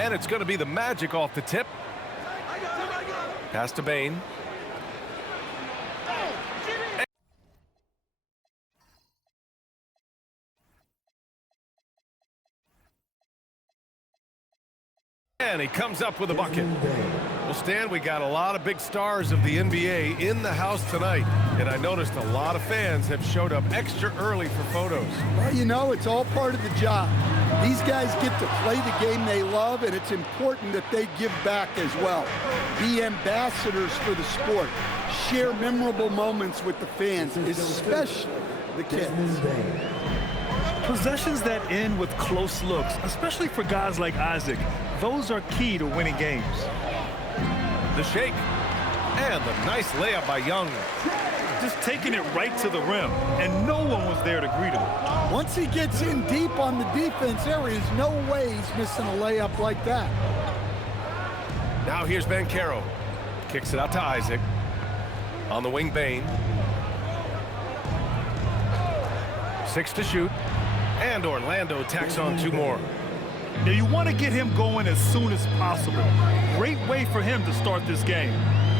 And it's going to be the Magic off the tip. Pass to Bain. And he comes up with a bucket. Well, Stan, we got a lot of big stars of the NBA in the house tonight. And I noticed a lot of fans have showed up extra early for photos. Well, you know, it's all part of the job. These guys get to play the game they love, and it's important that they give back as well. Be ambassadors for the sport. Share memorable moments with the fans, especially the kids. Possessions that end with close looks, especially for guys like Isaac, those are key to winning games. The shake. And the nice layup by Young. Just taking it right to the rim, and no one was there to greet him. Once he gets in deep on the defense, there is no way he's missing a layup like that. Now here's Banchero. Kicks it out to Isaac. On the wing, Bain. 6 to shoot. And Orlando tacks on 2 more. Now you want to get him going as soon as possible. Great way for him to start this game.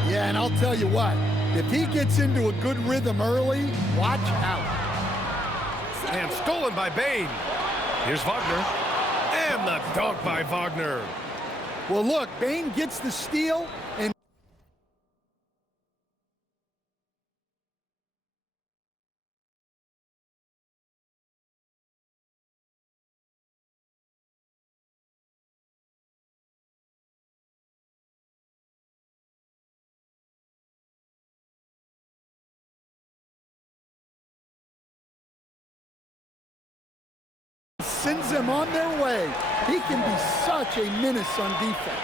Yeah, and I'll tell you what, if he gets into a good rhythm early, watch out. And stolen by Bain. Here's Wagner. And the dunk by Wagner. Well, look, Bain gets the steal, and sends them on their way. He can be such a menace on defense.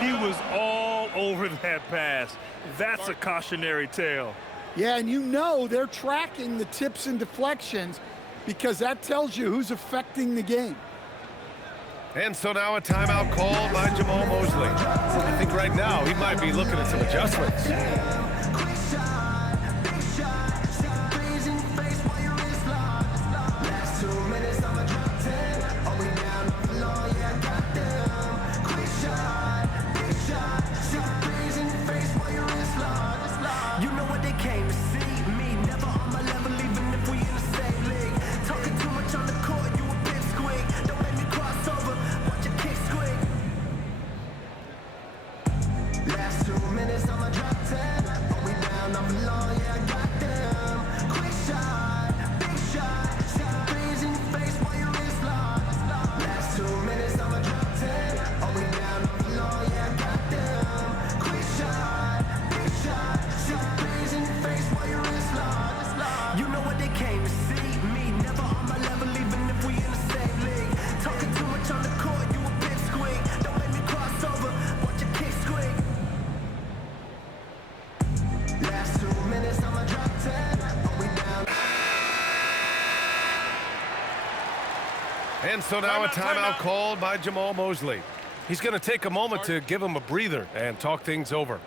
He was all over that pass. That's a cautionary tale. Yeah, and you know they're tracking the tips and deflections because that tells you who's affecting the game. And so now a timeout called by Jamal Mosley. I think right now he might be looking at some adjustments. And so now a timeout called by Jamal Mosley. He's going to take a moment to give him a breather and talk things over.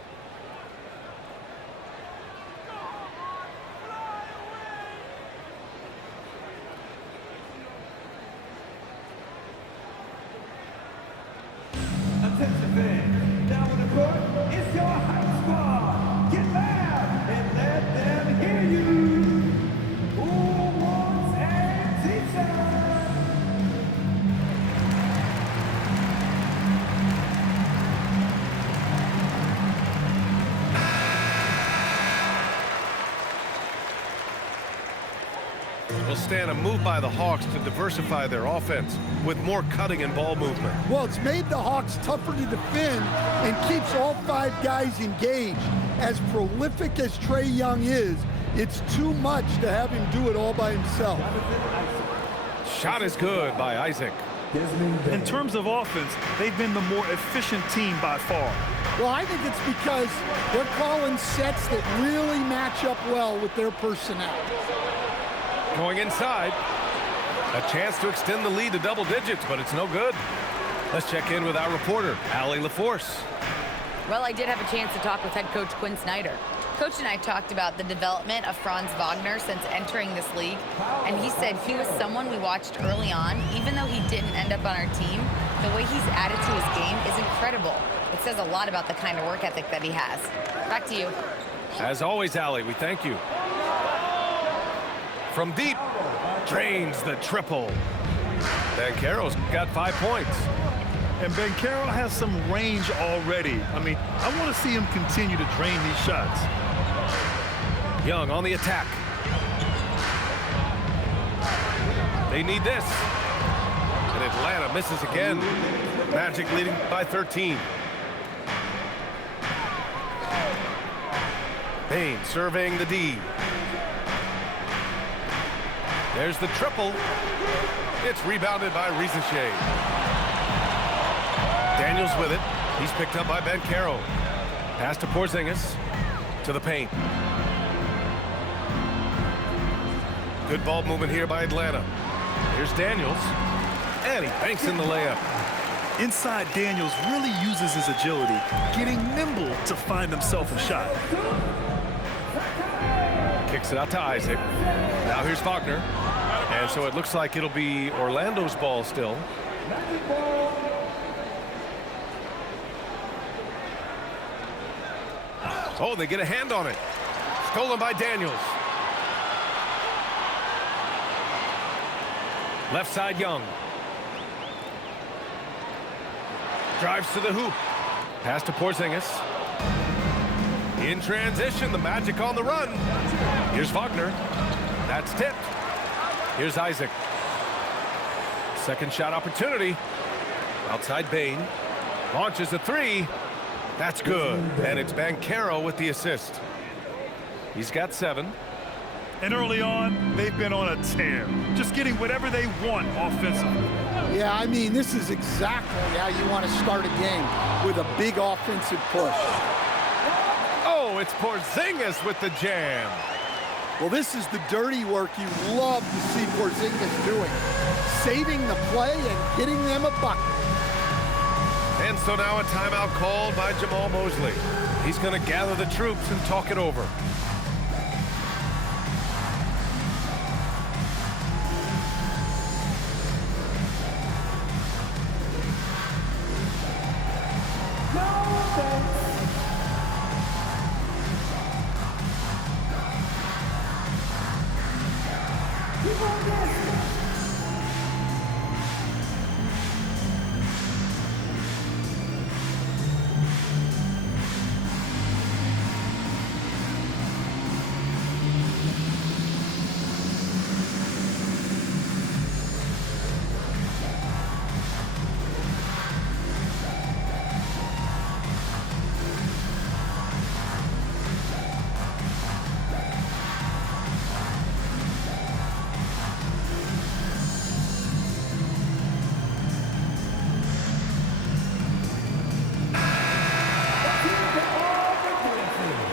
Attention fans, now on the court, it's your hype squad. Get loud and let them hear you. Who wants a teacher? Will stand a move by the Hawks to diversify their offense with more cutting and ball movement. Well, it's made the Hawks tougher to defend and keeps all 5 guys engaged. As prolific as Trae Young is, it's too much to have him do it all by himself. Shot is good by Isaac. In terms of offense, they've been the more efficient team by far. Well, I think it's because they're calling sets that really match up well with their personnel. Going inside. A chance to extend the lead to double digits, but it's no good. Let's check in with our reporter, Allie LaForce. Well, I did have a chance to talk with head coach Quinn Snyder. Coach and I talked about the development of Franz Wagner since entering this league, and he said he was someone we watched early on, even though he didn't end up on our team. The way he's added to his game is incredible. It says a lot about the kind of work ethic that he has. Back to you. As always, Allie, we thank you. From deep, drains the triple. Banchero's got 5 points. And Banchero has some range already. I mean, I want to see him continue to drain these shots. Young on the attack. They need this. And Atlanta misses again. Magic leading by 13. Payne surveying the D. There's the triple. It's rebounded by Rizachet. Daniels with it. He's picked up by Banchero. Pass to Porzingis. To the paint. Good ball movement here by Atlanta. Here's Daniels. And he banks in the layup. Inside, Daniels really uses his agility, getting nimble to find himself a shot. Kicks it out to Isaac. Now here's Wagner. And so it looks like it'll be Orlando's ball still. Oh, they get a hand on it. Stolen by Daniels. Left side, Young. Drives to the hoop. Pass to Porzingis. In transition, the Magic on the run. Here's Wagner. That's tipped. Here's Isaac. Second shot opportunity. Outside Payne. Launches a three. That's good. And it's Banchero with the assist. He's got 7. And early on, they've been on a tear, just getting whatever they want offensively. Yeah, I mean, this is exactly how you want to start a game, with a big offensive push. Oh, it's Porzingis with the jam. Well, this is the dirty work you love to see Porzingis doing, saving the play and getting them a bucket. And so now a timeout called by Jamal Mosley. He's going to gather the troops and talk it over.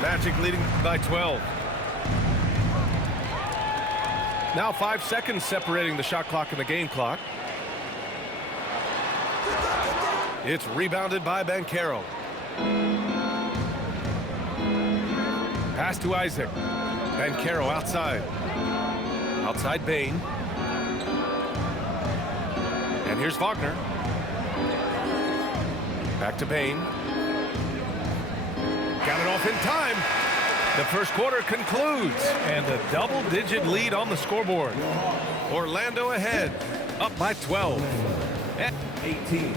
Magic leading by 12. Now 5 seconds separating the shot clock and the game clock. It's rebounded by Banchero. Pass to Isaac. Banchero outside. Outside Payne. And here's Wagner. Back to Payne. Got it off in time. The first quarter concludes, and a double-digit lead on the scoreboard. Orlando ahead, up by 12 at 18.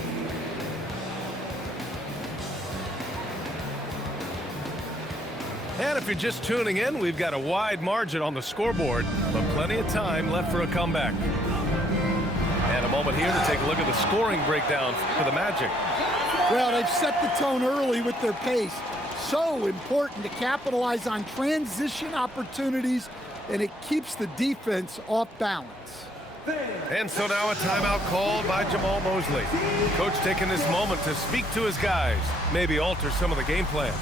And if you're just tuning in, we've got a wide margin on the scoreboard, but plenty of time left for a comeback. And a moment here to take a look at the scoring breakdown for the Magic. Well, they've set the tone early with their pace. So important to capitalize on transition opportunities, and it keeps the defense off balance. And so now a timeout called by Jamal Mosley. Coach taking this moment to speak to his guys, maybe alter some of the game plan.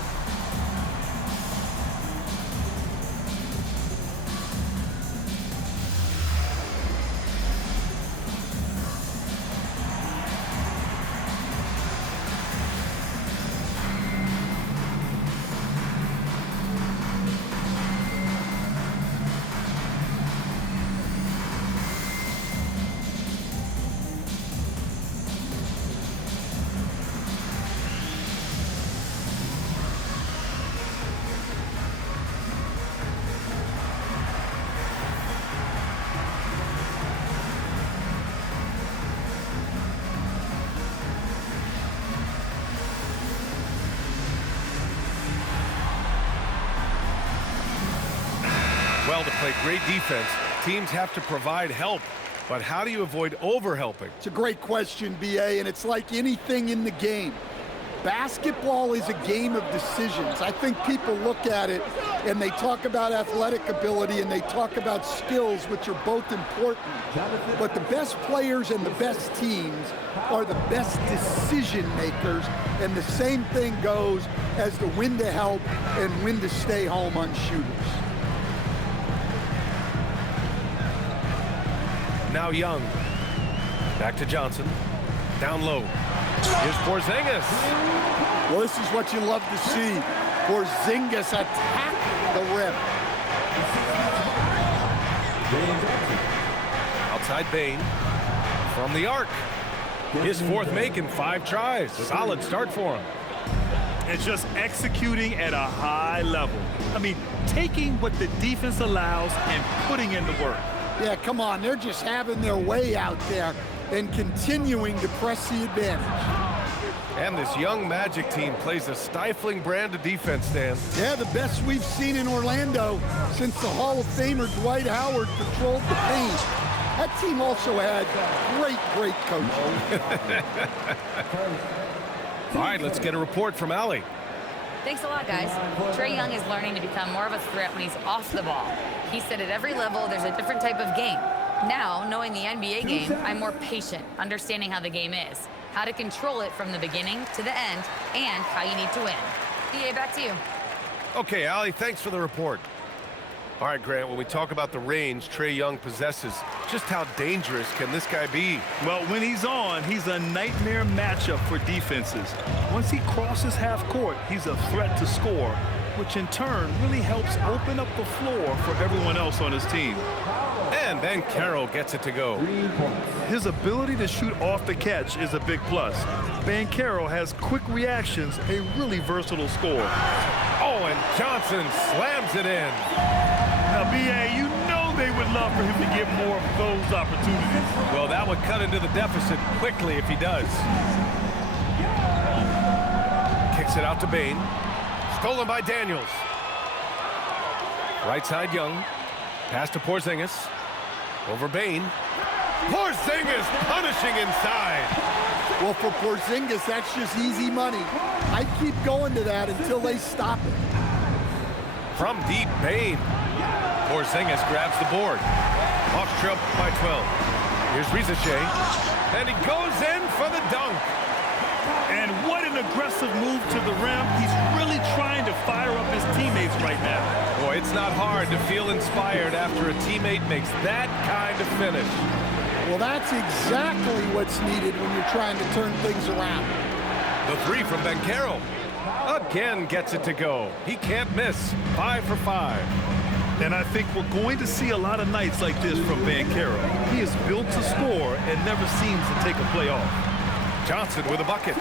Well, to play great defense, teams have to provide help. But how do you avoid overhelping? It's a great question, B.A., and it's like anything in the game. Basketball is a game of decisions. I think people look at it and they talk about athletic ability and they talk about skills, which are both important. But the best players and the best teams are the best decision makers, and the same thing goes as the when to help and when to stay home on shooters. Now Young. Back to Johnson. Down low. Here's Porzingis. Well, this is what you love to see. Porzingis attack the rim. Outside Bane. From the arc. His fourth make in 5 tries. Solid start for him. And just executing at a high level. I mean, taking what the defense allows and putting in the work. Yeah, come on. They're just having their way out there and continuing to press the advantage. And this young Magic team plays a stifling brand of defense, Stan. Yeah, the best we've seen in Orlando since the Hall of Famer Dwight Howard patrolled the paint. That team also had great coaching. All right, let's get a report from Allie. Thanks a lot, guys. Trae Young is learning to become more of a threat when he's off the ball. He said at every level there's a different type of game. Now, knowing the NBA game, I'm more patient, understanding how the game is, how to control it from the beginning to the end, and how you need to win. BA, back to you. Okay, Allie, thanks for the report. All right, Grant, when we talk about the range Trae Young possesses, just how dangerous can this guy be? Well, when he's on, he's a nightmare matchup for defenses. Once he crosses half court, he's a threat to score, which in turn really helps open up the floor for everyone else on his team. And then Carroll gets it to go. His ability to shoot off the catch is a big plus. Banchero has quick reactions, a really versatile scorer. Oh, and Johnson slams it in. Now, B.A., you know they would love for him to get more of those opportunities. Well, that would cut into the deficit quickly if he does. Kicks it out to Bane. Stolen by Daniels. Right side Young. Pass to Porzingis. Over Bane. Porzingis punishing inside. Well, for Porzingis, that's just easy money. I keep going to that until they stop it. From deep, Bane. Porzingis grabs the board. Hawks trail by 12. Here's Ricochet. And he goes in for the dunk. And what an aggressive move to the rim. He's really trying to fire up his teammates right now. Boy, it's not hard to feel inspired after a teammate makes that kind of finish. Well, that's exactly what's needed when you're trying to turn things around. The three from Banchero. Again gets it to go. He can't miss. 5 for 5. And I think we're going to see a lot of nights like this from Banchero. He is built to score and never seems to take a play off. Johnson with a bucket.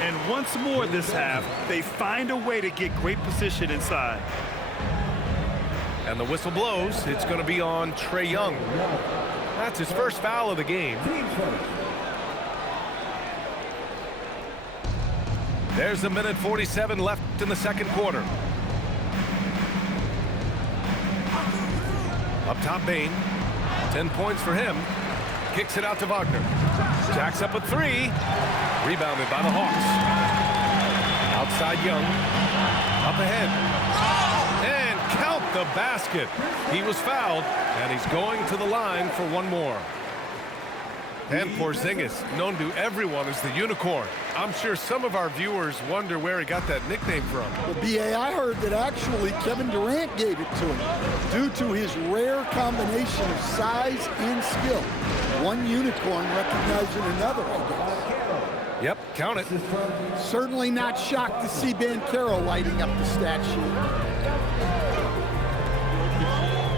And once more this half, they find a way to get great position inside. And the whistle blows. It's going to be on Trae Young. That's his first foul of the game. There's a minute 47 left in the second quarter. Up top, Bane. 10 points for him. Kicks it out to Wagner. Jacks up a 3. Rebounded by the Hawks. Outside Young. Up ahead. And count the basket. He was fouled, and he's going to the line for one more. And Porzingis, known to everyone as the unicorn. I'm sure some of our viewers wonder where he got that nickname from. Well, B.A., I heard that actually Kevin Durant gave it to him due to his rare combination of size and skill. One unicorn recognizing another, I guess. Yep, count it. Certainly not shocked to see Banchero lighting up the stat sheet.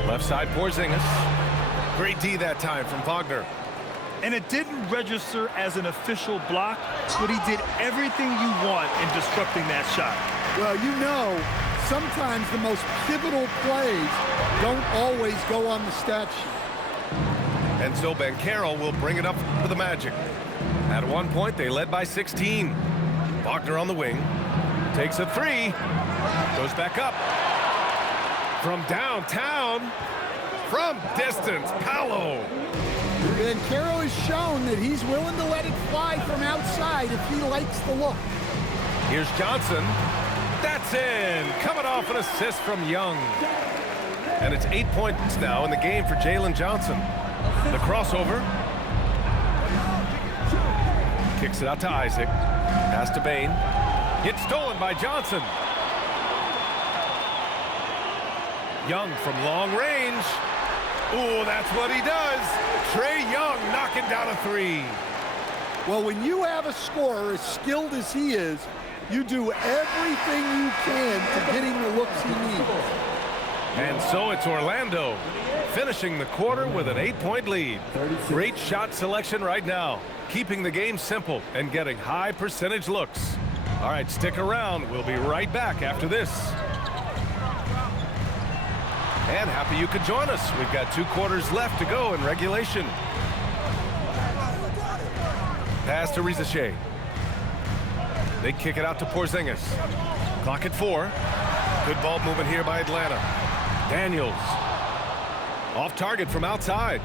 Left side, Porzingis. Great D that time from Wagner. And it didn't register as an official block, but he did everything you want in disrupting that shot. Well, you know, sometimes the most pivotal plays don't always go on the stat sheet. And so Banchero will bring it up for the Magic. At one point, they led by 16. Wagner on the wing. Takes a 3. Goes back up. From downtown, from distance, Paolo. Banchero has shown that he's willing to let it fly from outside if he likes the look. Here's Johnson. That's in. Coming off an assist from Young. And it's 8 points now in the game for Jalen Johnson. The crossover. Kicks it out to Isaac. Pass to Bain. Gets stolen by Johnson. Young from long range. Ooh, that's what he does. Trae Young knocking down a three. Well, when you have a scorer as skilled as he is, you do everything you can to get him the looks he needs. And so it's Orlando finishing the quarter with an 8-point lead. Great shot selection right now, keeping the game simple and getting high percentage looks. All right, stick around. We'll be right back after this. And happy you could join us. We've got 2 quarters left to go in regulation. Pass to Rizache. They kick it out to Porzingis. Clock at 4. Good ball movement here by Atlanta. Daniels. Off target from outside.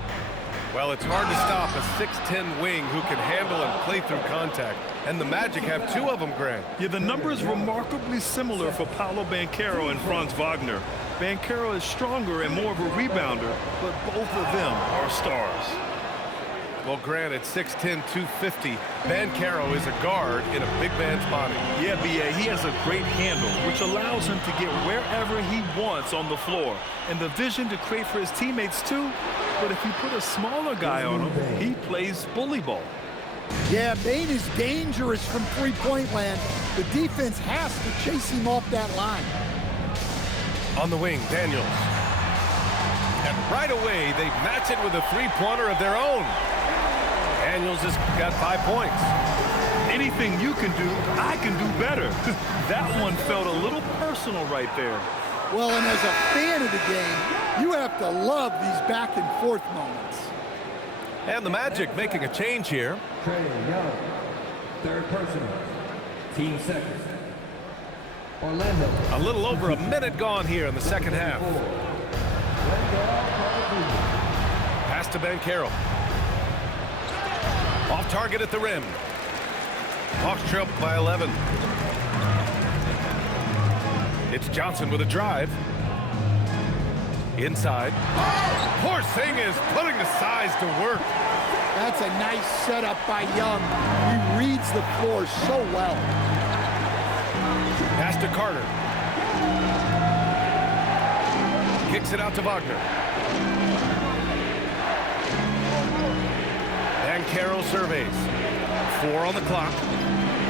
Well, it's hard to stop a 6'10 wing who can handle and play through contact. And the Magic have 2 of them, Grant. Yeah, the number is remarkably similar for Paolo Banchero and Franz Wagner. Banchero is stronger and more of a rebounder, but both of them are stars. Well, Grant, at 6'10", 250, Banchero is a guard in a big man's body. Yeah, B.A., he has a great handle, which allows him to get wherever he wants on the floor. And the vision to create for his teammates, too. But if you put a smaller guy on him, he plays bully ball. Yeah, Bain is dangerous from three-point land. The defense has to chase him off that line. On the wing, Daniels. And right away, they match it with a three-pointer of their own. Daniels has got 5 points. Anything you can do, I can do better. That one felt a little personal right there. Well, and as a fan of the game, you have to love these back-and-forth moments. And the Magic making a change here. Trae Young, third personal, team second. Orlando. A little over a minute gone here in the second half. Pass to Banchero. Off target at the rim. Hawks trail by 11. It's Johnson with a drive. Inside. Porzingis putting the size to work. That's a nice setup by Young. He reads the floor so well. Pass to Carter. Kicks it out to Wagner. Banchero surveys. 4 on the clock.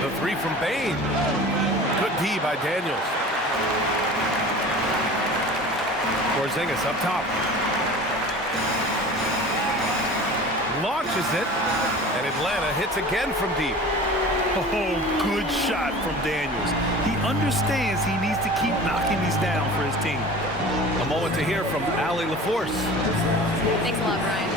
The 3 from Bain. Good D by Daniels. Porzingis up top. Launches it. And Atlanta hits again from deep. Oh, good shot from Daniels. He understands he needs to keep knocking these down for his team. A moment to hear from Allie LaForce. Thanks a lot, Brian.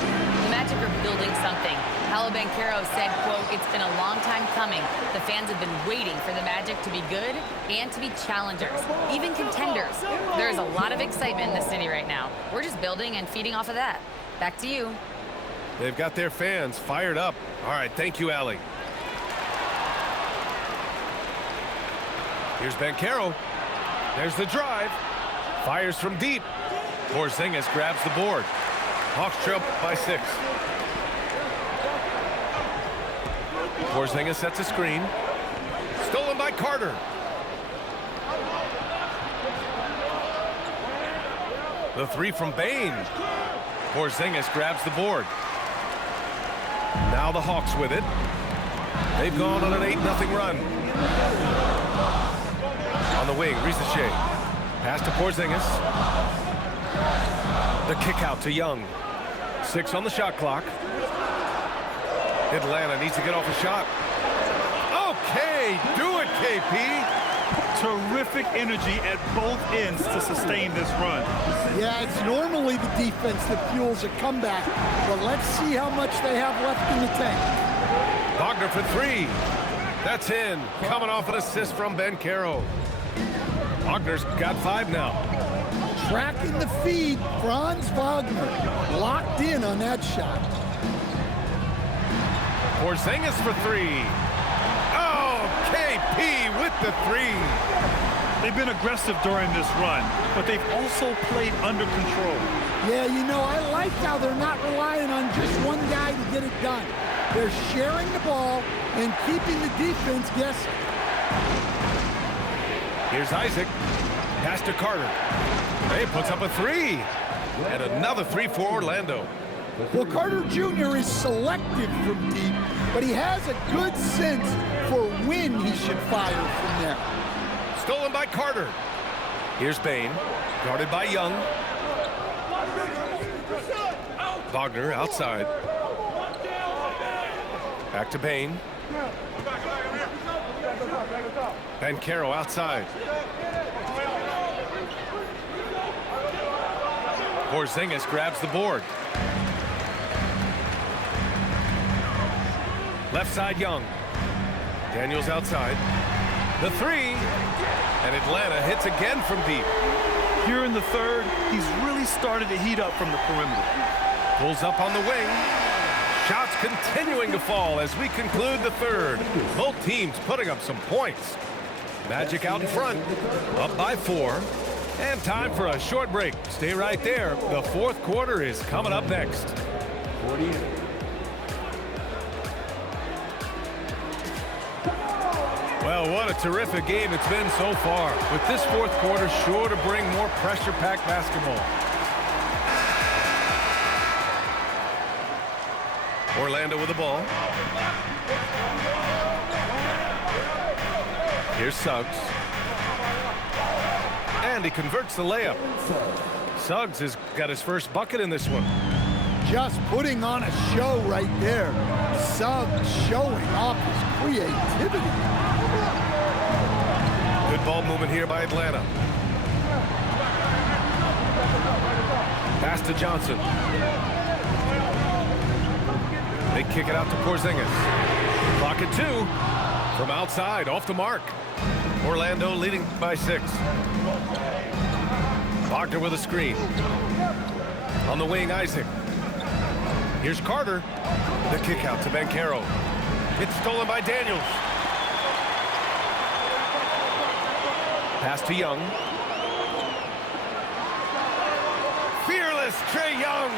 The Magic are building something. Paolo Banchero said, quote, "It's been a long time coming. The fans have been waiting for the Magic to be good and to be challengers, even contenders." There is a lot of excitement in the city right now. We're just building and feeding off of that. Back to you. They've got their fans fired up. All right, thank you, Allie. Here's Banchero. There's the drive. Fires from deep. Porzingis grabs the board. Hawks trail by 6. Porzingis sets a screen. Stolen by Carter. The 3 from Bain. Porzingis grabs the board. Now the Hawks with it. They've gone on an 8-0 run. On the wing, Rizache. Pass to Porzingis. The kick out to Young. 6 on the shot clock. Atlanta needs to get off a shot. Okay, do it, KP. Terrific energy at both ends to sustain this run. Yeah, it's normally the defense that fuels a comeback, but let's see how much they have left in the tank. Wagner for 3. That's in. Coming off an assist from Banchero. Wagner's got 5 now. Tracking the feed, Franz Wagner locked in on that shot. Porzingis for three. Oh, KP with the three. They've been aggressive during this run, but they've also played under control. Yeah, you know, I like how they're not relying on just one guy to get it done. They're sharing the ball and keeping the defense guessing. Here's Isaac. Pass to Carter. He puts up a three. And another three for Orlando. Well, Carter Jr. is selective from deep, but he has a good sense for when he should fire from there. Stolen by Carter. Here's Bain. Guarded by Young. Wagner outside. Back to Bain. Bancaro outside. Porzingis grabs the board. Left side Young. Daniels outside. The three. And Atlanta hits again from deep. Here in the third, he's really started to heat up from the perimeter. Pulls up on the wing. Shots continuing to fall as we conclude the third. Both teams putting up some points. Magic out in front, up by 4. And time for a short break. Stay right there. The fourth quarter is coming up next. Well, what a terrific game it's been so far. With this fourth quarter sure to bring more pressure-packed basketball. Orlando with the ball. Here's Suggs. And he converts the layup. Suggs has got his first bucket in this one. Just putting on a show right there. Suggs showing off his creativity. Good ball movement here by Atlanta. Pass to Johnson. They kick it out to Porzingis. Clock at 2. From outside, off the mark. Orlando leading by 6. Wagner with a screen. On the wing, Isaac. Here's Carter. The kick out to Bancaro. It's stolen by Daniels. Pass to Young. Fearless Trae Young.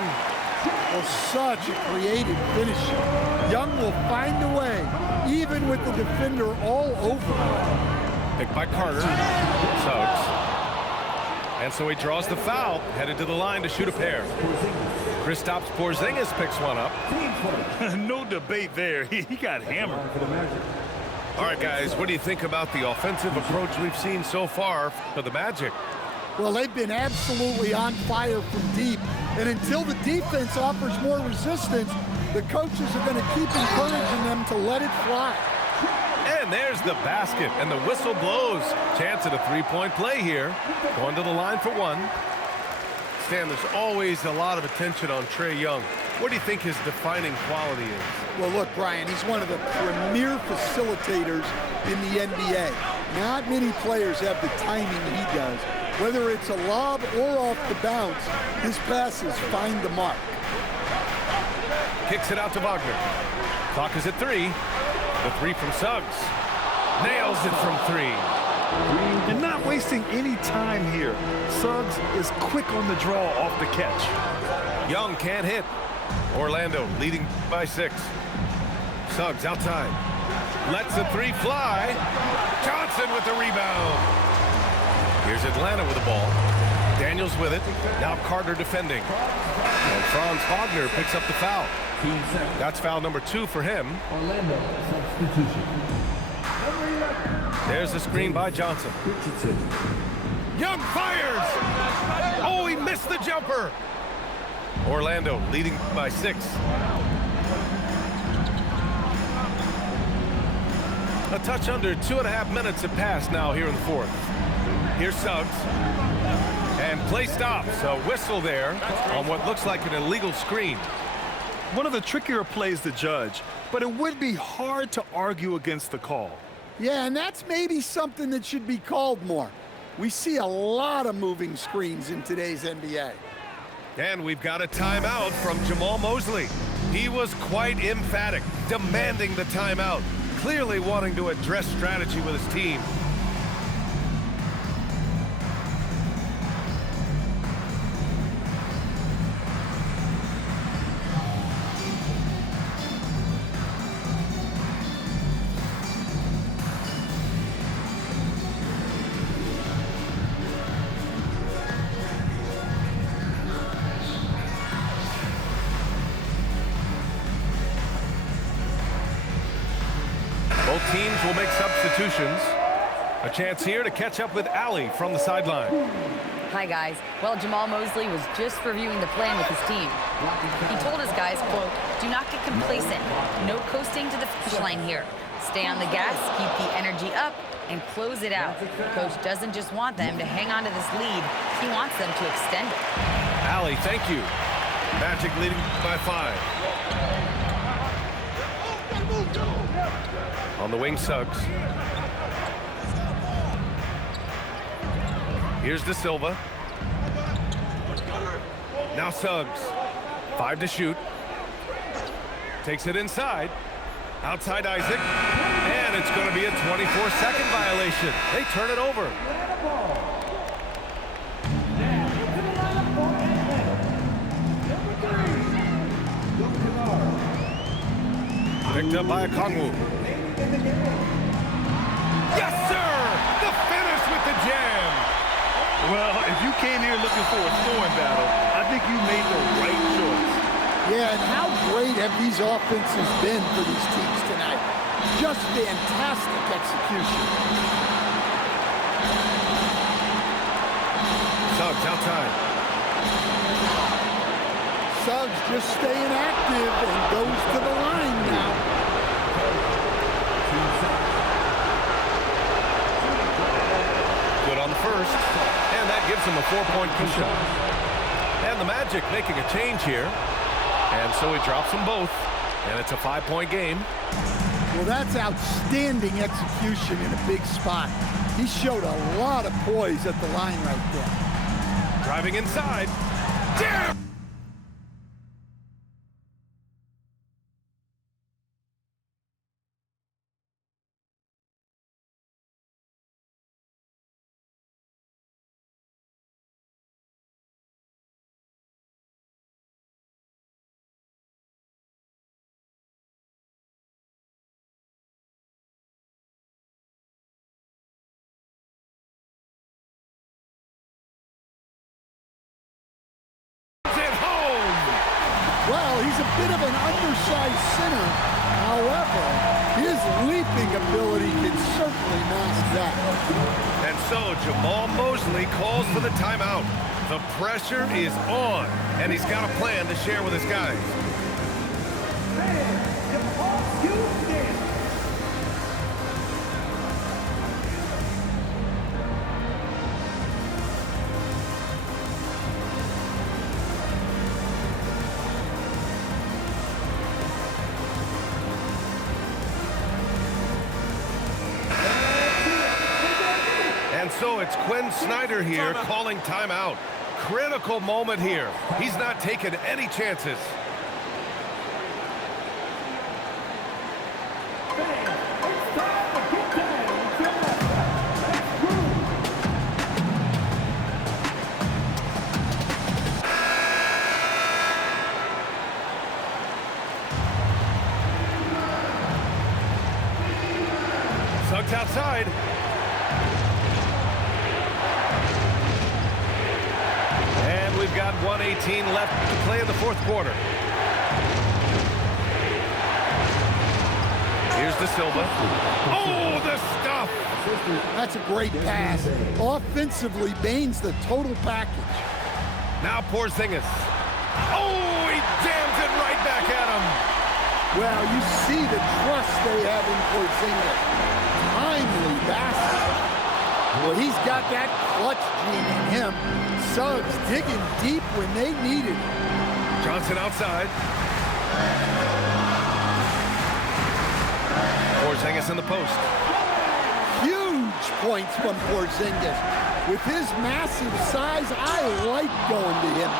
Well, such a creative finisher. Young will find a way, even with the defender all over him. Picked by Carter. Suggs. And so he draws the foul, headed to the line to shoot a pair. Kristaps Porzingis picks one up. No debate there. He got hammered. All right, guys, what do you think about the offensive approach we've seen so far for the Magic? Well, they've been absolutely on fire from deep. And until the defense offers more resistance, the coaches are going to keep encouraging them to let it fly. And there's the basket, and the whistle blows. Chance at a three-point play here. Going to the line for one. Stan, there's always a lot of attention on Trae Young. What do you think his defining quality is? Well, look, Brian, he's one of the premier facilitators in the NBA. Not many players have the timing he does. Whether it's a lob or off the bounce, his passes find the mark. Kicks it out to Wagner. Clock is at 3. The three from Suggs. Nails it from 3. And not wasting any time here. Suggs is quick on the draw off the catch. Young can't hit. Orlando leading by 6. Suggs outside. Lets the 3 fly. Johnson with the rebound. Here's Atlanta with the ball. Daniels with it. Now Carter defending. And Franz Wagner picks up the foul. That's foul number 2 for him. Orlando substitution. There's the screen by Johnson. Young fires! Oh, he missed the jumper! Orlando leading by 6. A touch under 2.5 minutes have passed now here in the fourth. Here's Suggs. And play stops. A whistle there on what looks like an illegal screen. One of the trickier plays to judge, but it would be hard to argue against the call. Yeah, and that's maybe something that should be called more. We see a lot of moving screens in today's NBA. And we've got a timeout from Jamal Mosley. He was quite emphatic, demanding the timeout, clearly wanting to address strategy with his team. Both teams will make substitutions. A chance here to catch up with Allie from the sideline. Hi, guys. Well, Jamal Mosley was just reviewing the plan with his team. He told his guys, quote, "Do not get complacent. No coasting to the finish line here. Stay on the gas, keep the energy up, and close it out." Coach doesn't just want them to hang on to this lead. He wants them to extend it. Allie, thank you. Magic leading by 5. On the wing, Suggs. Here's De Silva. Now Suggs. 5 to shoot. Takes it inside. Outside Isaac. And it's going to be a 24-second violation. They turn it over. Picked up by Okongwu. Yes, sir! The finish with the jam. Well, if you came here looking for a scoring battle, I think you made the right choice. Yeah, and how great have these offenses been for these teams tonight? Just fantastic execution. Suggs outside. Suggs just staying active and goes to the line now. Good on the first, and that gives him a 4-point push-up. And the Magic making a change here, and so he drops them both, and it's a 5-point game. Well, that's outstanding execution in a big spot. He showed a lot of poise at the line right there. Driving inside. Damn! Well, he's a bit of an undersized center. However, his leaping ability can certainly mask that. And so Jamal Mosley calls for the timeout. The pressure is on, and he's got a plan to share with his guys. And so it's Quinn Snyder here calling timeout. Critical moment here. He's not taking any chances. Suggs outside. And we've got 1:18 left to play in the fourth quarter. Here's De Silva. Oh, the stuff! That's a great pass. Offensively, Bain's the total package. Now Porzingis. Oh, he jams it right back at him. Well, you see the trust they have in Porzingis. Timely basket. Well, he's got that clutch gene in him. Suggs digging deep when they needed it. Johnson outside. Porzingis in the post. Huge points from Porzingis. With his massive size, I like going to him.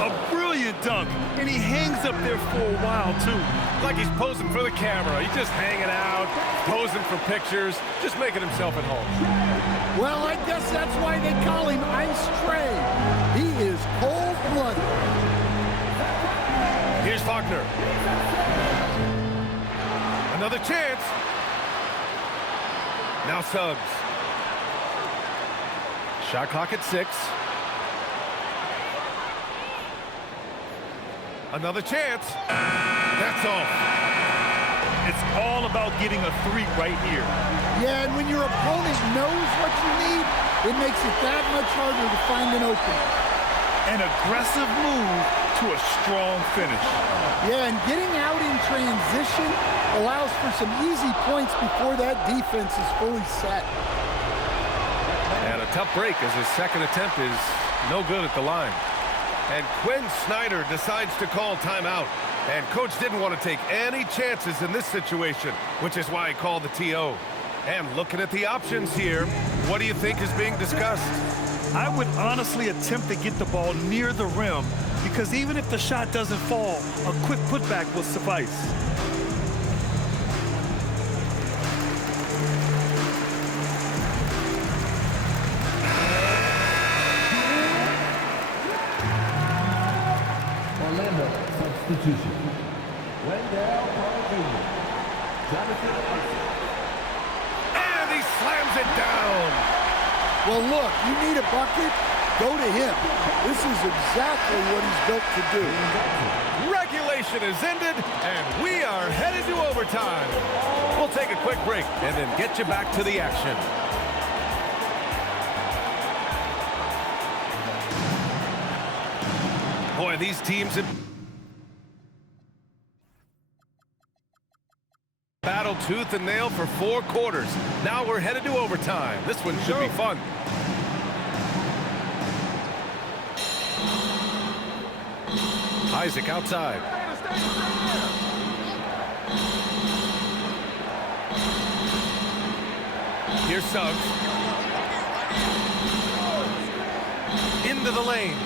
A brilliant dunk, and he hangs up there for a while, too. Like he's posing for the camera. He's just hanging out, posing for pictures, just making himself at home. Well, I guess that's why they call him Ice Trae. He is cold-blooded. Here's Wagner. Another chance. Now Suggs. Shot clock at 6. Another chance. That's off. It's all about getting a 3 right here. Yeah, and when your opponent knows what you need, it makes it that much harder to find an opening. An aggressive move to a strong finish. Yeah, and getting out in transition allows for some easy points before that defense is fully set. And a tough break as his second attempt is no good at the line. And Quinn Snyder decides to call timeout. And coach didn't want to take any chances in this situation, which is why he called the TO. And looking at the options here, what do you think is being discussed? I would honestly attempt to get the ball near the rim, because even if the shot doesn't fall, a quick putback will suffice. Orlando substitution. Wendell Carter. Jonathan. And he slams it down. Well, look, you need a bucket, go to him. This is exactly what he's built to do. Regulation is ended, and we are headed to overtime. We'll take a quick break and then get you back to the action. Boy, these teams have battled tooth and nail for 4 quarters. Now we're headed to overtime. This one should be fun. Isaac outside. Here's Suggs. Into the lane.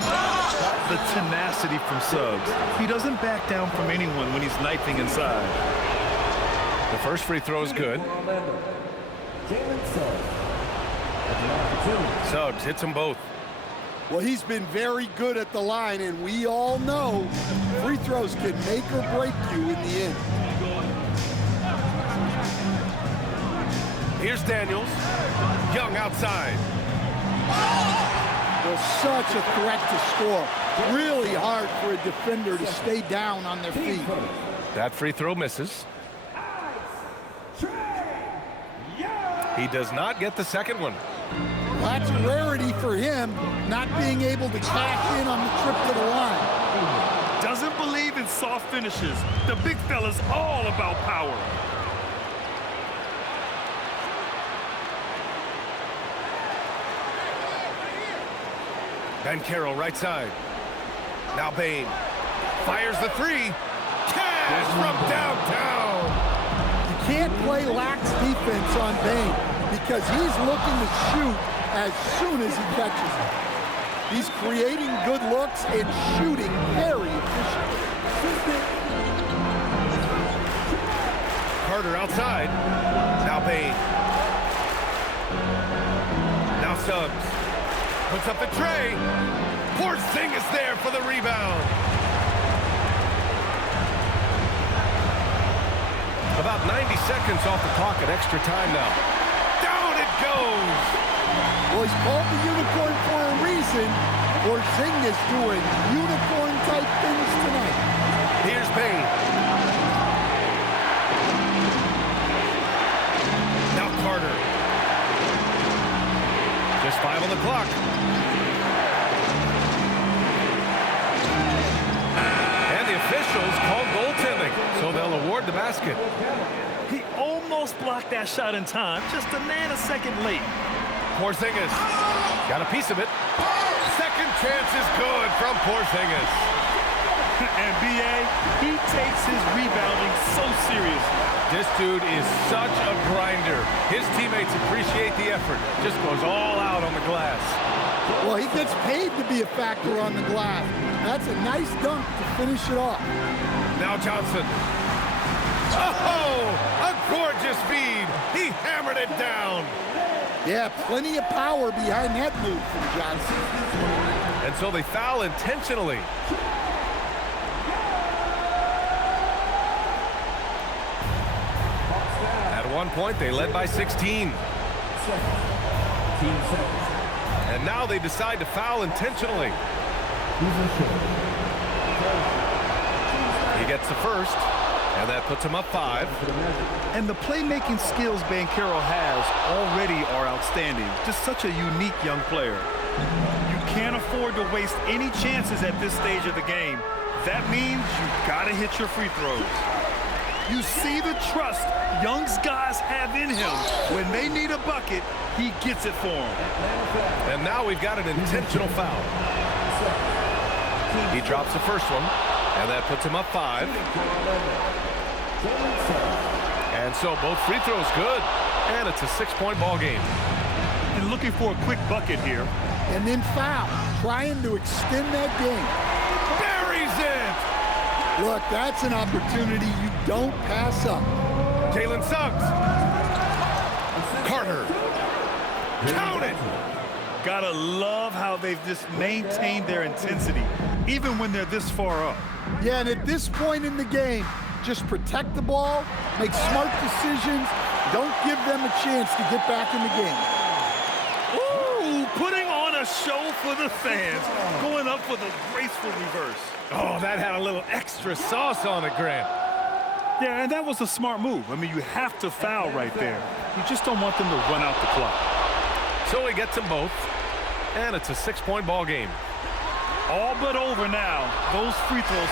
The tenacity from Suggs. He doesn't back down from anyone when he's knifing inside. The first free throw is good. Suggs hits them both. Well, he's been very good at the line, and we all know free throws can make or break you in the end. Here's Daniels. Young outside. Well, such a threat to score. Really hard for a defender to stay down on their feet. That free throw misses. He does not get the second one. That's a rarity for him, not being able to cash in on the trip to the line. Doesn't believe in soft finishes. The big fella's all about power. Ben Carroll right side. Now Bain fires the 3. Cash from downtown. You can't play lax defense on Bain because he's looking to shoot as soon as he catches it. He's creating good looks and shooting very efficiently. Carter outside. Now Bain. Now Suggs. Puts up the tray. Porzingis there for the rebound. About 90 seconds off the clock at extra time now. Down it goes. Well, he's called the unicorn for a reason. Porzingis doing unicorn-type things tonight. Here's Bain. Now Carter. Just 5 on the clock. And the officials called goaltending, so they'll award the basket. He almost blocked that shot in time, just a nanosecond late. Porzingis got a piece of it. Second chance is good from Porzingis. And B.A., he takes his rebounding so seriously. This dude is such a grinder. His teammates appreciate the effort. Just goes all out on the glass. Well, he gets paid to be a factor on the glass. That's a nice dunk to finish it off. Now Johnson. Oh, a gorgeous feed. He hammered it down. Yeah, plenty of power behind that move from Johnson. And so they foul intentionally. At one point, they led by 16. And now they decide to foul intentionally. He gets the first, and that puts him up 5. And the playmaking skills Banchero has already are outstanding. Just such a unique young player. You can't afford to waste any chances at this stage of the game. That means you've got to hit your free throws. You see the trust Young's guys have in him. When they need a bucket, he gets it for them. And now we've got an intentional foul. He drops the first one, and that puts him up 5. And so both free throws good, and it's a 6-point ball game. And looking for a quick bucket here. And then foul, trying to extend that game. Buries it! Look, that's an opportunity you don't pass up. Jalen Suggs. Carter. Count it! Gotta love how they've just maintained their intensity, even when they're this far up. Yeah, and at this point in the game, just protect the ball, make smart decisions, don't give them a chance to get back in the game. Ooh, putting on a show for the fans, going up for the graceful reverse. Oh, that had a little extra sauce on it, Grant. Yeah, and that was a smart move. I mean, you have to foul right there. You just don't want them to run out the clock. So he gets them both, and it's a 6-point ball game. All but over now. Those free throws